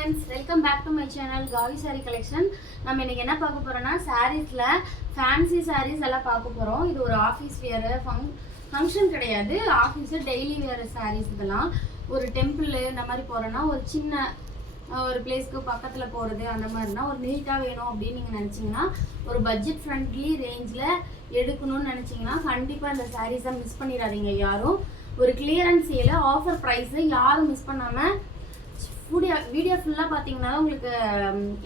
friends, welcome back to my channel Gavi Saree Collection. நம்ம இன்னைக்கு என்ன பார்க்க போறோம்னா sareesல fancy sarees எல்லாம் பார்க்க போறோம். இது ஒரு ஆபீஸ் wear ஃபங்க்ஷன் கிடையாது. ஆபீஸ் டெய்லி wear sarees இதெல்லாம் ஒரு டெம்பிள் இந்த மாதிரி போறோம்னா ஒரு சின்ன ஒரு பிளேஸ்க்கு பக்கத்துல போறது அந்த மாதிரினா ஒரு நீட்டா வேணும் அப்படி நீங்க நினைச்சீங்கன்னா ஒரு பட்ஜெட் ஃப்ரெண்ட்லி ரேஞ்ச்ல எடுக்கணும்னு நினைச்சீங்கன்னா கண்டிப்பா இந்த sarees மிஸ் பண்ணிடாதீங்க யாரும். ஒரு கிளியரன்ஸ் சேல ஆஃபர் பிரைஸ் யாரும் மிஸ் பண்ணாம வீடியோ ஃபுல்லாக பார்த்தீங்கன்னா உங்களுக்கு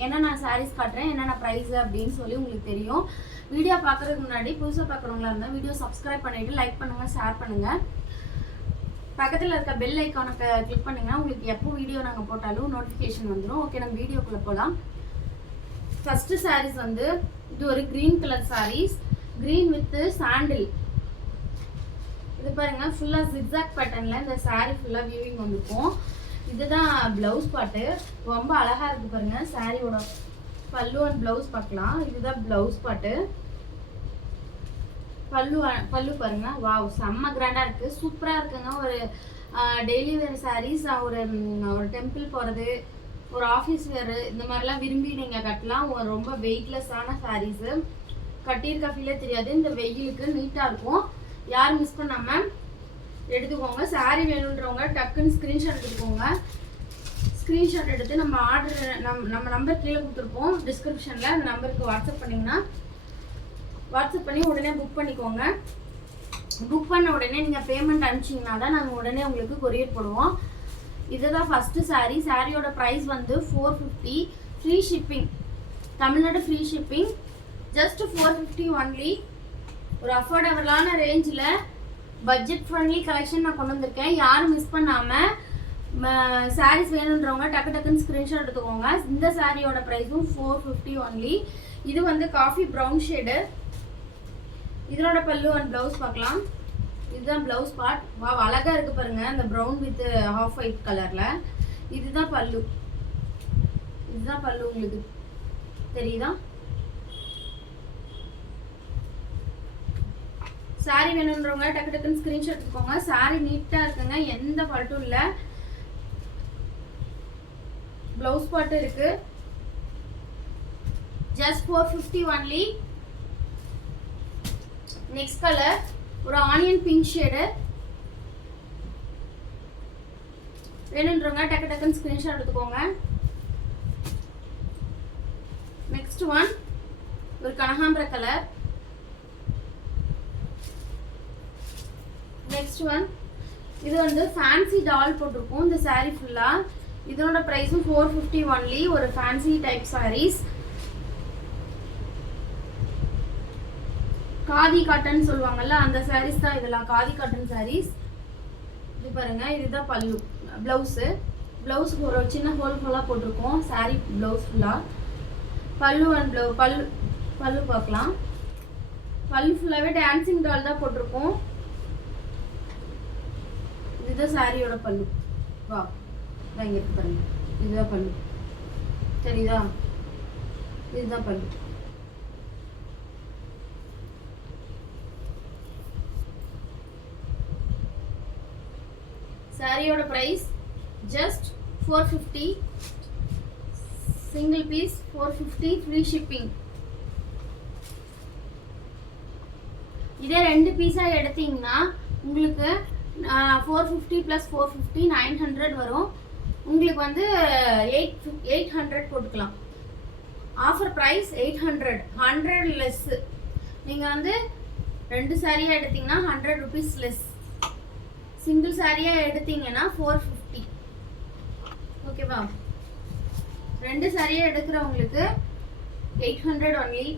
என்னென்ன சாரீஸ் காட்டுறேன் என்னென்ன ப்ரைஸ் அப்படின்னு சொல்லி உங்களுக்கு தெரியும். வீடியோ பார்க்குறதுக்கு முன்னாடி புதுசாக பார்க்குறவங்களா இருந்தால் வீடியோ சப்ஸ்கிரைப் பண்ணிவிட்டு லைக் பண்ணுங்கள், ஷேர் பண்ணுங்கள். பக்கத்தில் இருக்க பெல் ஐக்கானை கிளிக் பண்ணிங்கன்னா உங்களுக்கு எப்போ வீடியோ நாங்கள் போட்டாலும் நோட்டிஃபிகேஷன் வந்துடும். ஓகே, நம்ம வீடியோக்குள்ளே போகலாம். ஃபஸ்ட்டு சாரீஸ் வந்து இது ஒரு green colour saris, green with sandal. இது பாருங்கள் ஃபுல்லாக ஜிக்ஸாக் பேட்டர்னில் இந்த சாரீ ஃபுல்லாக வியூவிங் வந்துருக்கும். இதுதான் ப்ளவுஸ் பாட்டு, ரொம்ப அழகா இருக்கு பாருங்க. சாரியோட பல்லு அண்ட் ப்ளவுஸ் பார்க்கலாம். இதுதான் ப்ளவுஸ் பாட்டு. பல்லு பாருங்க, வாவ் செம்ம கிராண்டா இருக்கு, சூப்பரா இருக்குங்க. ஒரு டெய்லி வேர் சாரீஸ், ஒரு டெம்பிள் போறது, ஒரு ஆஃபீஸ் வேர் இந்த மாதிரிலாம் விரும்பி நீங்க கட்டலாம். ரொம்ப வெயிட்லெஸ்ஸான சாரீஸ், கட்டியிருக்க ஃபீலே தெரியாது. இந்த வெயிலுக்கு நீட்டா இருக்கும். யாரும் மிஸ் பண்ணாம எடுத்துக்கோங்க. சாரீ வேணுன்றவங்க டக்குன்னு ஸ்க்ரீன்ஷாட் எடுத்துக்கோங்க. ஸ்க்ரீன்ஷாட் எடுத்து நம்ம ஆர்டர் நம்ம நம்பர் கீழே கொடுத்துருப்போம் டிஸ்கிரிப்ஷனில். அந்த நம்பருக்கு வாட்ஸ்அப் பண்ணிங்கன்னா வாட்ஸ்அப் பண்ணி உடனே புக் பண்ணிக்கோங்க. புக் பண்ண உடனே நீங்கள் பேமெண்ட் அனுப்பிச்சிங்கன்னா தான் நாங்கள் உடனே உங்களுக்கு கொரியர் போடுவோம். இதுதான் ஃபஸ்ட்டு சாரீ. சாரியோட ப்ரைஸ் வந்து 450, free shipping, Tamil Nadu free shipping, just 450 only. ஒரு அஃபோர்டபுளான ரேஞ்சில் பட்ஜெட் ஃப்ரெண்ட்லி கலெக்ஷன் நான் கொண்டு வந்திருக்கேன். யாரும் மிஸ் பண்ணாமல் சாரீஸ் வேணுன்றவங்க டக்குன்னு ஸ்க்ரீன்ஷாட் எடுத்துக்கோங்க. இந்த சாரியோட ப்ரைஸும் 450 ஒன்லி. இது வந்து காஃபி ப்ரௌன் ஷேடு. இதனோட பல்லு அண்ட் ப்ளவுஸ் பார்க்கலாம். இதுதான் ப்ளவுஸ் பார்ட். வா அழகாக இருக்குது பாருங்கள், இந்த ப்ரௌன் வித் ஆஃப் ஒயிட் கலரில். இதுதான் பல்லு. இதுதான் பல்லு, உங்களுக்கு தெரியுதா? சாரி வேணுன்றவங்க டக்குன்னு ஸ்கிரீன்ஷாட் எடுத்துக்கோங்க. சாரி நீட்டா இருக்குங்க, எந்த ஃபால்ட்டும் இல்லை. ப்ளவுஸ் பார்ட் இருக்கு. Just 450 only. நெக்ஸ்ட் கலர் ஒரு ஆனியன் பிங்க் ஷேடு. வேணுன்றவங்க டக்குன்னு ஸ்கிரீன்ஷாட் எடுத்துக்கோங்க. நெக்ஸ்ட் ஒன் ஒரு கனகாம்பர கலர். நெக்ஸ்ட் ஒன் இது வந்து ஃபேன்சி டால் போட்டிருக்கும் இந்த சாரீ ஃபுல்லா. இதனோட ப்ரைஸும் 450 ஒன்லி. ஒரு fancy type sarees, khadi cotton சொல்லுவாங்கல்ல அந்த சாரீஸ் தான் இதெல்லாம், காதி காட்டன் சாரீஸ். இது பாருங்க, இதுதான் பல்லு. ப்ளவுஸுக்கு ஒரு சின்ன ஹோலா போட்டிருக்கோம் சாரீ ப்ளவுஸ் ஃபுல்லா. பல்லு அண்ட் பல்லு பார்க்கலாம். பல்லு ஃபுல்லாவே டான்சிங் டால் தான் போட்டிருக்கோம். இதுதான் சாரியோட பல்லு. வா இங்க இருக்கு பாருங்க, இதுதான் பல்லு, சரிதா? இதுதான் பல்லு. சாரியோட price just 450, single piece 450, free shipping. இதே 2 பீஸா எடுத்தீங்கன்னா உங்களுக்கு 450 + 450 900 வரும். உங்களுக்கு வந்து 800 போட்டுக்கலாம். Offer price 800, 100 less. நீங்கள் வந்து 2 சாரியாக எடுத்தீங்கன்னா 100 ருபீஸ் லெஸ். சிங்கிள் சாரியாக எடுத்தீங்கன்னா 450. ஓகேவா? 2 சாரியாக எடுக்கிறவங்களுக்கு 800 ஒன்லி.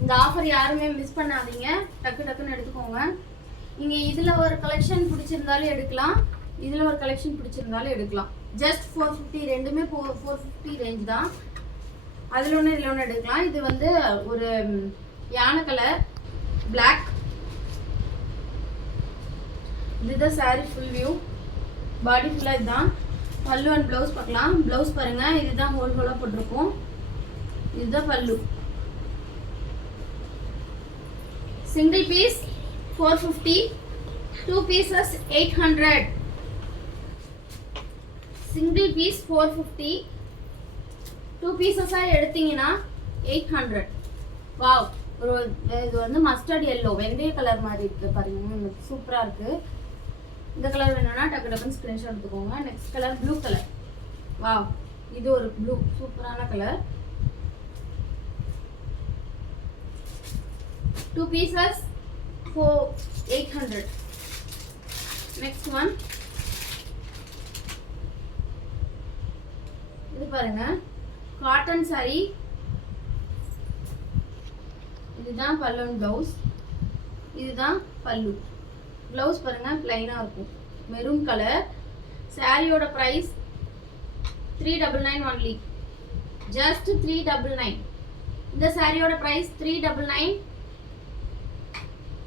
இந்த ஆஃபர் யாருமே மிஸ் பண்ணாதீங்க, டக்குன்னு எடுத்துக்கோங்க. நீங்கள் இதில் ஒரு கலெக்ஷன் பிடிச்சிருந்தாலும் எடுக்கலாம், இதில் ஒரு கலெக்ஷன் பிடிச்சிருந்தாலும் எடுக்கலாம். ஜஸ்ட் 450, ரெண்டுமே 450 ரேஞ்ச் தான். அதில் ஒன்று இதில் ஒன்று எடுக்கலாம். இது வந்து ஒரு யானை கலர் பிளாக். இதுதான் சாரி ஃபுல் வியூ, பாடி ஃபுல்லாக இதுதான். பல்லு அண்ட் ப்ளவுஸ் பார்க்கலாம். ப்ளவுஸ் பாருங்கள், இதுதான் ஹோலாக போட்டிருக்கோம். இதுதான் பல்லு. Single piece 450, 2 pieces 800. Single piece 450. 2 பீசஸாக எடுத்தீங்கன்னா 800. வாவ், ஒரு இது வந்து மஸ்டர்ட் எல்லோ, வெந்தய கலர் மாதிரி இருக்குது பாருங்க, சூப்பராக இருக்குது. இந்த கலர் வேணும்னா டக்கு டக்குன்னு ஸ்க்ரீன்ஷாட் எடுத்துக்கோங்க. Next colour blue colour. Wow, இது ஒரு ப்ளூ சூப்பரான colour. 2 pieces for 800. Next one, இது பாருங்க, காட்டன் saree. இதுதான் பல்லு ப்ளவுஸ், இதுதான் பல்லு. ப்ளவுஸ் பாருங்க பிளைனா இருக்கும், மெரூன் கலர். சாரியோட பிரைஸ் 399 only, just 399. இந்த சாரியோட பிரைஸ் 399.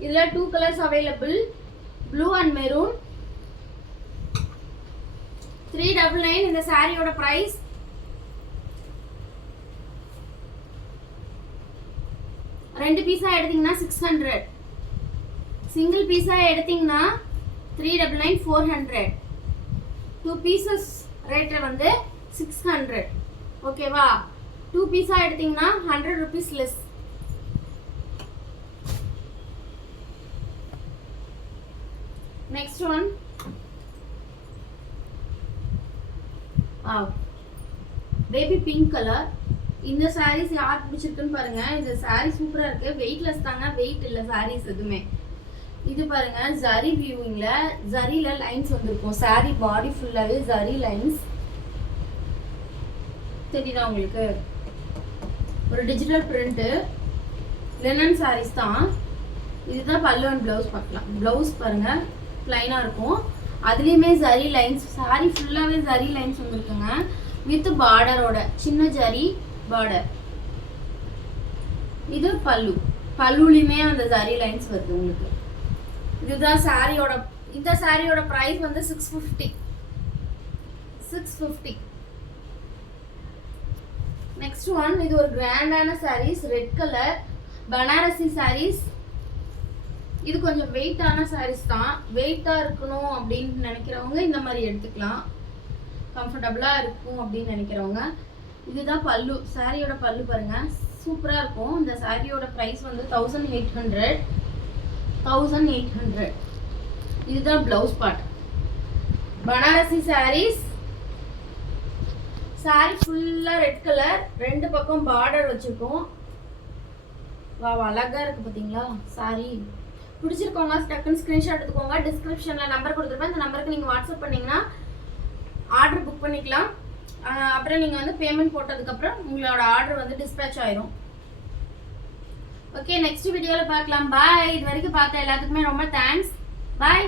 இதுல 2 colors available, blue and maroon. 399 இந்த சாரியோட பிரைஸ். ரெண்டு பீஸா எடுத்தீங்கன்னா 600. சிங்கிள் பீஸா எடுத்தீங்கன்னா 399 400. 2 pieces ரேட் வந்து 600. ஓகேவா? 2 பீஸா எடுத்தீங்கன்னா 100 rupees less. Next one, baby pink color. இந்த sarees யார் பிடிச்சிருக்குன்னு பாருங்க. இந்த saree சூப்பரா இருக்கு, வெயிட்லெஸ் தாங்க, வெயிட் இல்ல sarees எதுவுமே. இது பாருங்க, ஜரி வியூவிங்ல ஜரில லைன்ஸ் வந்திருக்கும். saree பாடி ஃபுல்லாவே ஜரி லைன்ஸ் தெரியுதா உங்களுக்கு? ஒரு டிஜிட்டல் பிரிண்ட், லினன் sarees தான். இதுதான் பல்லு அண்ட் பிளவுஸ். பார்க்கலாம், பிளவுஸ் பாருங்க பிளைனா இருக்கும், அதுலயுமே ஜரி லைன்ஸ். saree ஃபுல்லாவே ஜரி லைன்ஸ் வந்திருக்குங்க, வித் பார்டரோட, சின்ன ஜரி பார்டர். இது பல்லு, பல்லுலயுமே அந்த ஜரி லைன்ஸ் வருது உங்களுக்கு. இதுதான் சாரியோட. இந்த சாரியோட பிரைஸ் வந்து 650. 650. நெக்ஸ்ட் ஒன், இது ஒரு கிராண்டான sarees, red colour Banarasi sarees. இது கொஞ்சம் வெயிட்டான sarees தான். வெயிட்டா இருக்கணும் அப்படின்னு நினைக்கிறவங்க இந்த மாதிரி எடுத்துக்கலாம், கம்ஃபர்டபுளா இருக்கும் அப்படின்னு நினைக்கிறவங்க. இதுதான் பல்லு, சாரியோட பல்லு பாருங்க, சூப்பரா இருக்கும். இந்த சாரியோட பிரைஸ் வந்து 1800. 1800. இதுதான் blouse part. Banarasi sarees. saree ஃபுல்லா ரெட் கலர், ரெண்டு பக்கம் பார்டர் வச்சிருக்கோம். வா, அழகா இருக்கு பாத்தீங்களா saree. பிடிச்சிருக்கோங்க டக்குன்னு ஸ்கிரீன்ஷாட் எடுத்துக்கோங்க. டிஸ்கிரிப்ஷன்ல நம்பர் கொடுத்துருப்பேன், இந்த நம்பருக்கு நீங்க வாட்ஸ்அப் பண்ணீங்கன்னா ஆர்டர் புக் பண்ணிக்கலாம். அப்புறம் நீங்க வந்து பேமெண்ட் போட்டதுக்கு அப்புறம் உங்களோட ஆர்டர் வந்து டிஸ்பேட்ச் ஆயிரும். ஓகே, நெக்ஸ்ட் வீடியோல பார்க்கலாம். பாய். இது வரைக்கும் பார்த்த எல்லாத்துக்குமே ரொம்ப தேங்க்ஸ். பாய்.